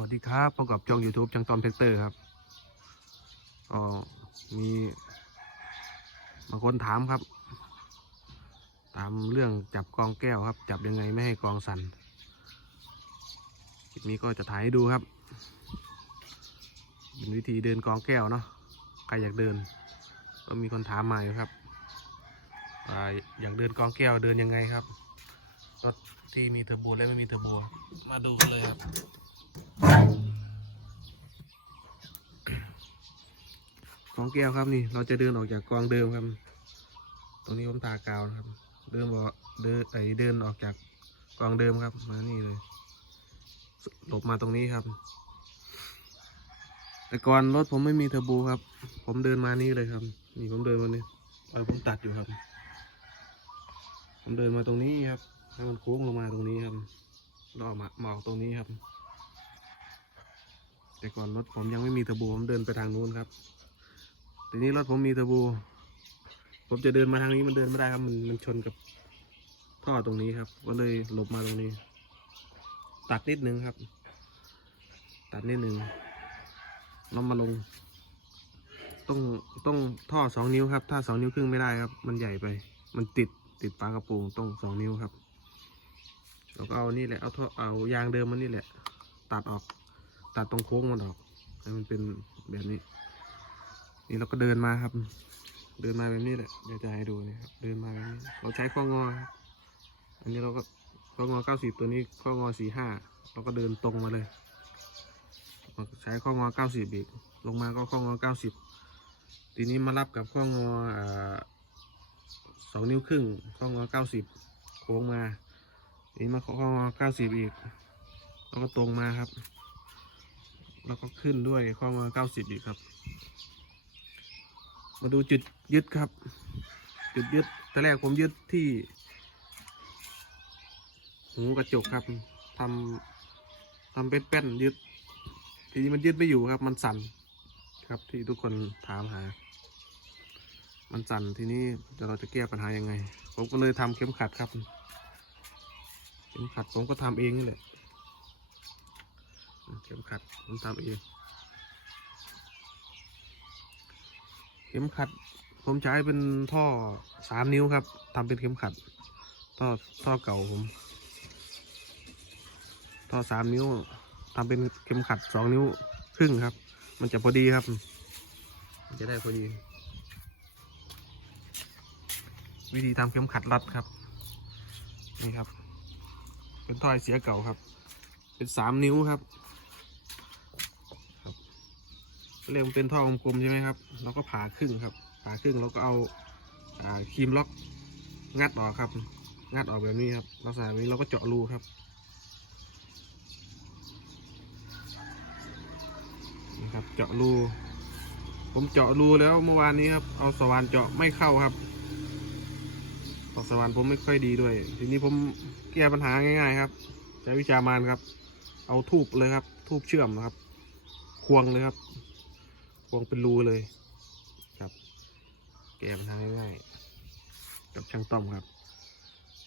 วัสดีครับพบกับช่อง YouTube จังตอมแท็กเตอร์ครับก็มีบางคนถามครับ ตามเรื่องจับกองแก้วครับ จับยังไงไม่ให้กองสัน่นคลิปนี้ก็จะถ่ายให้ดูครับ เป็นวิธีเดินกองแก้วเนาะใครอยากเดิน ก็มีคนถามมาอยู่ครับว่าอยากเดินกองแก้วเดินยังไงครับรถที่มีเทอร์โบและไม่มีเทอร์โบมาดูเลยครับ กองแก้วครับนี่ เราจะเดินออกจากกองเดิมครับ ตรงนี้ผมทากาวนะครับ เดินบอกเดินไอเดินออกจากกองเดิมครับ มานี่เลย หลบมาตรงนี้ครับ แต่ก่อนรถผมไม่มีเทอร์โบครับ ผมเดินมานี่เลยครับ นี่ผมเดินมานี่ไอ้ผมตัดอยู่ครับ ผมเดินมาตรงนี้ครับ ให้มันโค้งลงมาตรงนี้ครับแล้วออกมามาออกตรงนี้ครับ แต่ก่อนรถผมยังไม่มีเทอร์โบผมเดินไปทางนู้นครับทีนี้รถผมมีเทอร์โบผมจะเดินมาทางนี้มันเดินไม่ได้ครับมันมันชนกับท่อตรงนี้ครับ ก็เลยหลบมาตรงนี้ ตัดนิดนึงครับ ตัดนิดนึงแล้วมาลง ต้องต้องท่อสองนิ้วครับ ถ้าสองนิ้วครึ่งไม่ได้ครับ มันใหญ่ไป มันติดติดปากระโปรงต้องสองนิ้วครับแล้วก็เอานี่แหละเอาท่อเอายางเดิมมันนี่แหละ ตัดออก ตัดตรงโค้งมันออกให้มันเป็นแบบนี้ นี่เราก็เดินมาครับ เดินมาแบบนี้แหละเดี๋ยวจะให้ดูนี่ครับเดินมาแบบนี้เราใช้ข้องออันนี้เราก็ข้องอเก้าสิบตัวนี้ข้องอสี่ห้าเราก็เดินตรงมาเลยใช้ข้องอเก้าสิบอีกลงมาก็ข้องอเก้าสิบทีนี้มารับกับข้องอสองนิ้วครึ่งข้องอเก้าสิบโค้งมาทีนี้มาข้องอเก้าสิบอีกแล้วก็ตรงมาครับ แล้วก็ขึ้นด้วยข้อมาเก้าสิบอีกครับ มาดูจุดยึดครับ จุดยึดแต่แรกผมยึดที่ หูกระจกครับทำทำเป็นแป้นยึด ทีนี้มันยึดไม่อยู่ครับ มันสั่นครับที่ทุกคนถามหา มันสั่นทีนี้เดี๋ยวเราจะแก้ปัญหายังไง ผมก็เลยทำเข็มขัดครับ เข็มขัดผมก็ทำเองนี่แหละ เข็มขัดผมทำเอง เข็มขัด ผมใช้เป็นท่อสามนิ้วครับทำเป็นเข็มขัด ท่อท่อเก่าผม ท่อสามนิ้วทำเป็นเข็มขัดสองนิ้วครึ่งครับ มันจะพอดีครับ จะได้พอดี วิธีทำเข็มขัดรัดครับ นี่ครับ เป็นท่อไอเสียเก่าครับ เป็นสามนิ้วครับ เรียกเป็นท่อกลมๆใช่ไหมครับเราก็ผ่าครึ่งครับ ผ่าครึ่งเราก็เอาอครีมล็อกงัดออกครับ งัดออกแบบนี้ครับลักษณะนี้เราก็เจาะรูครับนี่ครับเจาะรูผมเจาะรูแล้วเมื่อวานนี้ครับเอาสว่านเจาะไม่เข้าครับต่อสว่านผมไม่ค่อยดีด้วย ทีนี้ผมแก้ปัญหาง่าย ๆ ครับใช้วิชามานครับ เอาทูบเลยครับ ทูบเชื่อมนะครับ ควงเลยครับ ควงเป็นรูเลยครับ แก้ปัญหาง่ายๆกับช่างต้อมครับ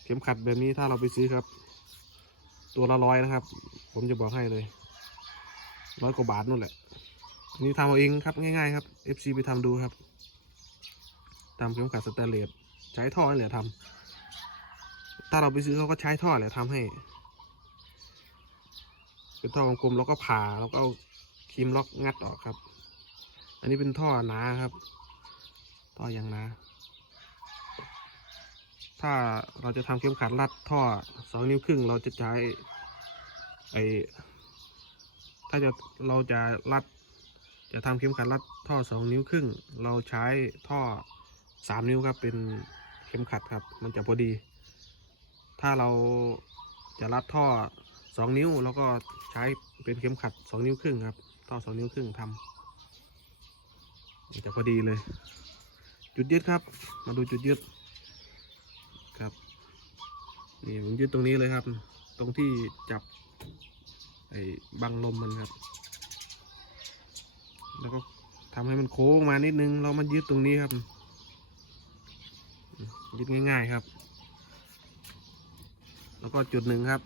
เข็มขัดแบบนี้ถ้าเราไปซื้อครับ ตัวละร้อยนะครับ ผมจะบอกให้เลยร้อยกว่าบาทนู่นแหละอันนี้ทำเอาเองครับง่าย ๆ ครับ FC ไปทำดูครับทำเข็มขัดสแตนเลสใช้ท่อนี่แหละทำถ้าเราไปซื้อเขาก็ใช้ท่อแหละทำให้เป็นท่อกลมๆแล้วก็ผ่าแล้วก็เอาครีมล็อกงัดออกครับ อันนี้เป็นท่อหนาครับ ท่ออย่างหนา ถ้าเราจะทำเข็มขัดรัดท่อสองนิ้วครึ่งเราจะใช้ไอถ้าจะเราจะรัด จะทำเข็มขัดรัดท่อสองนิ้วครึ่ง เราใช้ท่อสามนิ้วครับเป็นเข็มขัดครับ มันจะพอดี ถ้าเราจะรัดท่อสองนิ้วแล้วก็ใช้เป็นเข็มขัดสองนิ้วครึ่งครับ ท่อสองนิ้วครึ่งทำ จะพอดีเลย จุดยึดครับ มาดูจุดยึดครับนี่ผมยึดตรงนี้เลยครับ ตรงที่จับไอ้บังลมมันครับ แล้วก็ทำให้มันโค้งมานิดนึงเรามายึดตรงนี้ครับ ยึดง่าย ๆครับ แล้วก็จุดหนึ่งครับ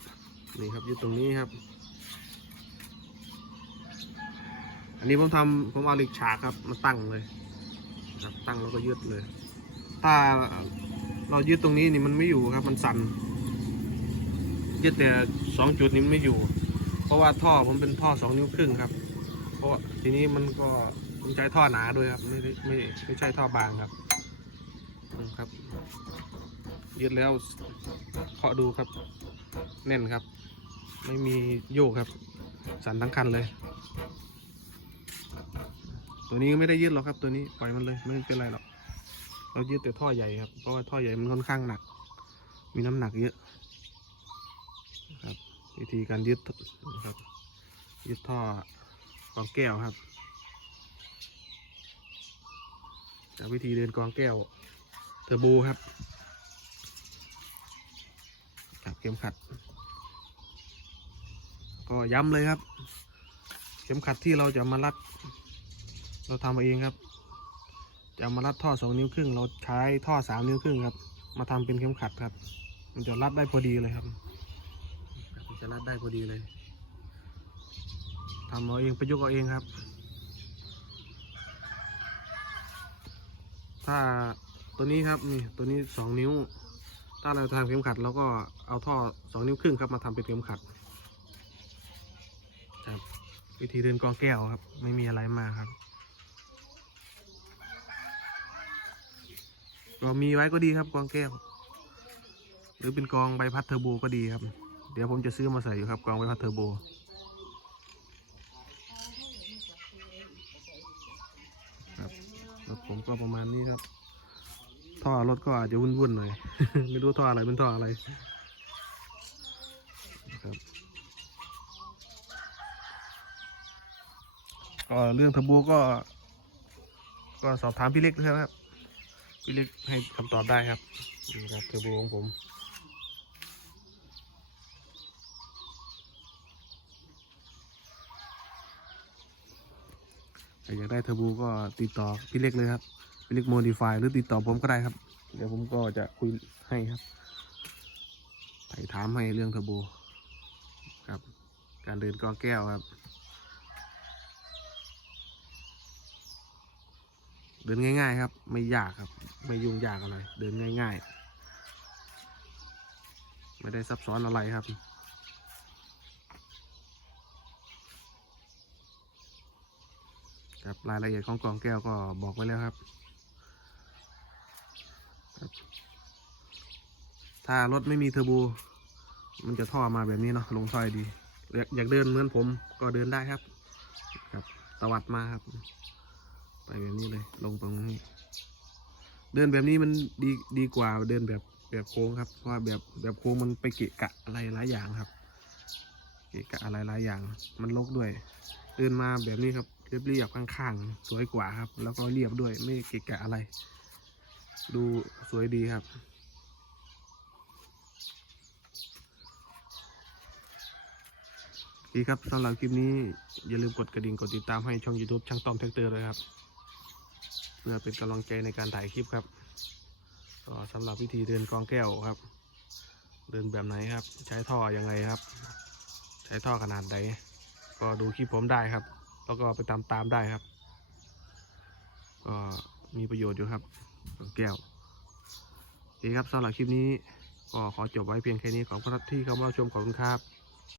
นี่ครับยึดตรงนี้ครับ อันนี้ผมทำผมเอาเหล็กฉากครับมาตั้งเลยครับตั้งแล้วก็ยึดเลย ถ้าเรายึดตรงนี้นี่มันไม่อยู่ครับ มันสั่นยึดแต่สองจุดนี้ไม่อยู่ เพราะว่าท่อผมเป็นท่อสองนิ้วครึ่งครับ เพราะทีนี้มันก็ผมใช้ท่อหนาด้วยครับ ไม่ไม่ไม่ใช่ท่อบางครับครับยึดแล้วเคาะดูครับ แน่นครับ ไม่มีโยกครับ สั่นทั้งคันเลย ตัวนี้ก็ไม่ได้ยึดหรอกครับ ตัวนี้ปล่อยมันเลยไม่เป็นไรหรอกเรายึดแต่ท่อใหญ่ครับเพราะว่าท่อใหญ่มันค่อนข้างหนัก มีน้ำหนักเยอะครับวิธีการยึดนะครับยึดท่อกองแก้วครับจากวิธีเดินกองแก้ว เทอร์โบครับจับเข็มขัด ก็ย้ำเลยครับ เข็มขัดที่เราจะมารัด เราทำเอาเองครับ จะมารัดท่อสองนิ้วครึ่ง เราใช้ท่อสามนิ้วครึ่งครับ มาทำเป็นเข็มขัดครับ มันจะรัดได้พอดีเลยครับ มันจะรัดได้พอดีเลยทำเอาเองประยุกต์เอาเองครับ ถ้าตัวนี้ครับนี่ตัวนี้สองนิ้ว ถ้าเราทำเข็มขัดเราก็เอาท่อสองนิ้วครึ่งครับมาทำเป็นเข็มขัดครับ วิธีเดินกองแก้วครับ ไม่มีอะไรมาครับ ก็มีไว้ก็ดีครับกองแก้ว หรือเป็นกองใบพัดเทอร์โบก็ดีครับ เดี๋ยวผมจะซื้อมาใส่อยู่ครับกองใบพัดเทอร์โบครับรถผมก็ประมาณนี้ครับ ท่อรถก็อาจจะวุ่นๆหน่อย ไม่รู้ท่ออะไรเป็นท่ออะไรครับ ก็เรื่องเทอร์โบก็ ก็สอบถามพี่เล็กนะครับ พี่เล็กให้คำตอบได้ครับนี่ครับเทอร์โบของผมอยากได้เทอร์โบก็ติดต่อพี่เล็กเลยครับ พี่เล็กโมดิฟายหรือติดต่อผมก็ได้ครับ เดี๋ยวผมก็จะคุยให้ครับไปถามให้เรื่องเทอร์โบครับ การเดินกรอแก้วครับ เดินง่าย ๆ ครับ ไม่ยากครับ ไม่ยุ่งยากอะไร เดินง่าย ๆ ไม่ได้ซับซ้อนอะไรครับครับรายละเอียดของกล่องแก้วก็บอกไว้แล้วครับ ถ้ารถไม่มีเทอร์โบ มันจะท่อมาแบบนี้เนาะ ลงท่อยดี อยากเดินเหมือนผมก็เดินได้ครับ ครับ ตวัดมาครับ ไปแบบนี้เลย ลงตรงนี้ เดินแบบนี้มันดีดีกว่าเดินแบบแบบโค้งครับ เพราะแบบแบบโค้งมันไปเกะกะอะไรหลายอย่างครับ เกะกะอะไรหลายอย่าง มันลกด้วย เดินมาแบบนี้ครับเรียบเรียบๆข้างๆ สวยกว่าครับ แล้วก็เรียบด้วย ไม่เกะกะอะไร ดูสวยดีครับดีครับสำหรับคลิปนี้อย่าลืมกดกระดิ่งกดติดตามให้ช่อง YouTube ช่างต้อมแท็กเตอร์เลยครับ เพื่อเป็นกำลังใจในการถ่ายคลิปครับ ก็สำหรับวิธีเดินกองแก้วครับ เดินแบบไหนครับ ใช้ท่ออยังไงครับ ใช้ท่อขนาดใดก็ดูคลิปผมได้ครับ แล้วก็ไปตามตามได้ครับ ก็มีประโยชน์อยู่ครับกองแก้วโอเคครับสำหรับคลิปนี้ก็ขอจบไว้เพียงแค่นี้ขอบคุณครับที่เข้ามาชมขอบคุณครับ